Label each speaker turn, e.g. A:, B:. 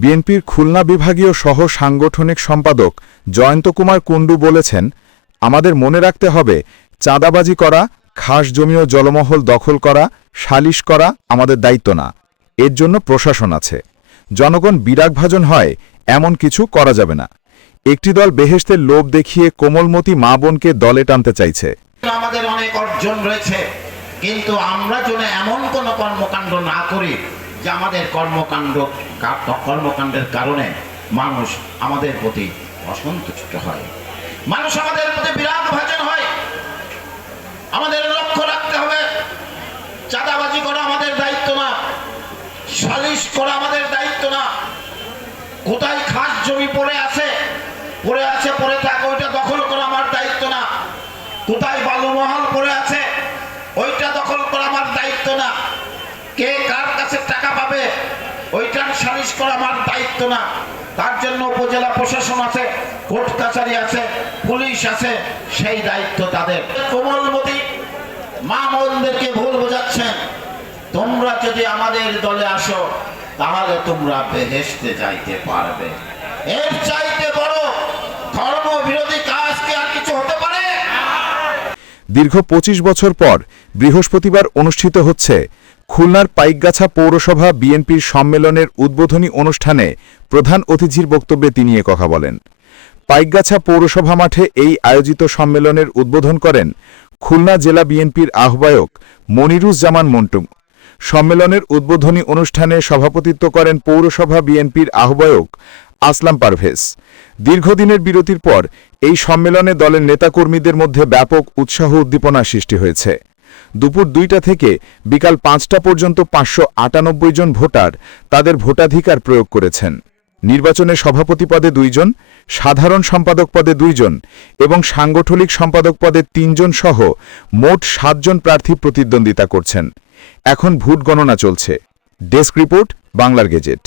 A: বিএনপির খুলনা বিভাগীয় সহ সাংগঠনিক সম্পাদক জয়ন্ত কুমার কুণ্ডু বলেছেন, আমাদের মনে রাখতে হবে, চাঁদাবাজি করা, খাস জমি ও জলমহল দখল করা, সালিশ করা আমাদের দায়িত্ব না। এর জন্য প্রশাসন আছে। জনগণ বিরাগভাজন হয়, এমন কিছু করা যাবে না। একটি দল বেহেশতের লোভ দেখিয়ে কোমলমতি মা বোনকে দলে টানতে চাইছে।
B: আমাদের অনেক অর্জন রয়েছে। কিন্তু আমরা যেন এমন কোন কর্মকাণ্ড না করি, যে আমাদের কর্মকাণ্ড কর্মকাণ্ডের কারণে মানুষ আমাদের প্রতি অসন্তুষ্ট হয়। মানুষ আমাদের প্রতি বিরাট ভাজন হয়। আমাদের লক্ষ্য রাখতে হবে, চাঁদাবাজি করা আমাদের দায়িত্ব না, সালিশ করা আমাদের দায়িত্ব না। কোথায় খাস জমি পড়ে আছে পড়ে আছে পড়ে থাকে, ওইটা দখল করা আমার দায়িত্ব না। কোথায় বালুমহল পড়ে আছে ওইটা দখল করা আমার দায়িত্ব না কে কার কাছে টাকা পাবে ওইটার সালিশ করা আমার দায়িত্ব না। তার জন্য উপজেলা প্রশাসন আছে, কোর্ট কাছারি আছে, পুলিশ আছে, সেই দায়িত্ব তাদের। কোমলমতি মা বোনদেরকে ভুল বোঝাচ্ছেন। তোমরা যদি আমাদের দলে আসো, তাহলে তোমরা বেহেশতে যাইতে পারবে। এর চাইতে বড় ধর্ম বিরোধী কাজ কি আর কিছু হতে পারে?
A: দীর্ঘ ২৫ বছর পর বৃহস্পতিবার অনুষ্ঠিত হচ্ছে খুলনার পাইকগাছা পৌরসভা বিএনপির সম্মেলনের উদ্বোধনী অনুষ্ঠানে প্রধান অতিথির বক্তব্যে তিনি এ কথা বলেন। পাইকগাছা পৌরসভা মাঠে এই আয়োজিত সম্মেলনের উদ্বোধন করেন খুলনা জেলা বিএনপির আহ্বায়ক মনিরুজ্জামান মন্টু সম্মেলনের উদ্বোধনী অনুষ্ঠানে সভাপতিত্ব করেন পৌরসভা বিএনপির আহ্বায়ক আসলাম পারভেজ। দীর্ঘদিনের বিরতির পর এই সম্মেলনে দলের নেতাকর্মীদের মধ্যে ব্যাপক উৎসাহ উদ্দীপনা সৃষ্টি হয়েছে। দুপুর দুইটা থেকে বিকাল পাঁচটা পর্যন্ত পাঁচশো আটানব্বই জন ভোটার তাদের ভোটাধিকার প্রয়োগ করেছেন। নির্বাচনে সভাপতি পদে দুইজন সাধারণ সম্পাদক পদে দুইজন এবং সাংগঠনিক সম্পাদক পদে তিনজন সহ মোট সাতজন প্রার্থী প্রতিদ্বন্দ্বিতা করছেন। এখন ভোট গণনা চলছে। ডেস্ক রিপোর্ট, বাংলার গেজেট।